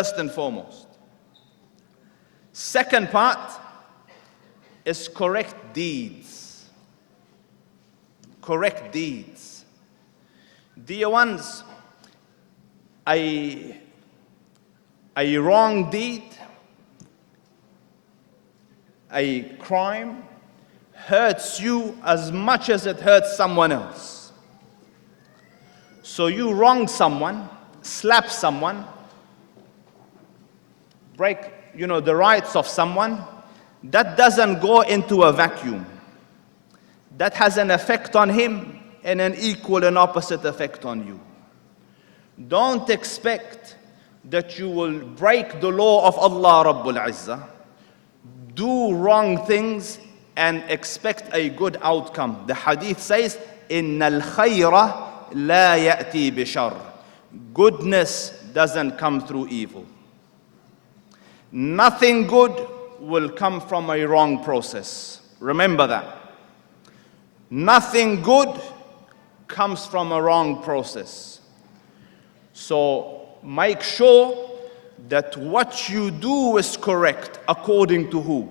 first and foremost. Second part is correct deeds. Correct deeds. Dear ones, a wrong deed, a crime, hurts you as much as it hurts someone else. So you wrong someone, slap someone, break, the rights of someone, that doesn't go into a vacuum. That has an effect on him and an equal and opposite effect on you. Don't expect that you will break the law of Allah Rabbul Izzah, do wrong things and expect a good outcome. The hadith says, إِنَّ الْخَيْرَ لَا يَأْتِي بِشَرٍ. Goodness doesn't come through evil. Nothing good will come from a wrong process. Remember that. Nothing good comes from a wrong process. So make sure that what you do is correct. According to who?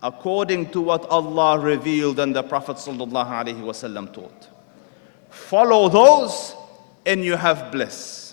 According to what Allah revealed and the Prophet ﷺ taught. Follow those and you have bliss.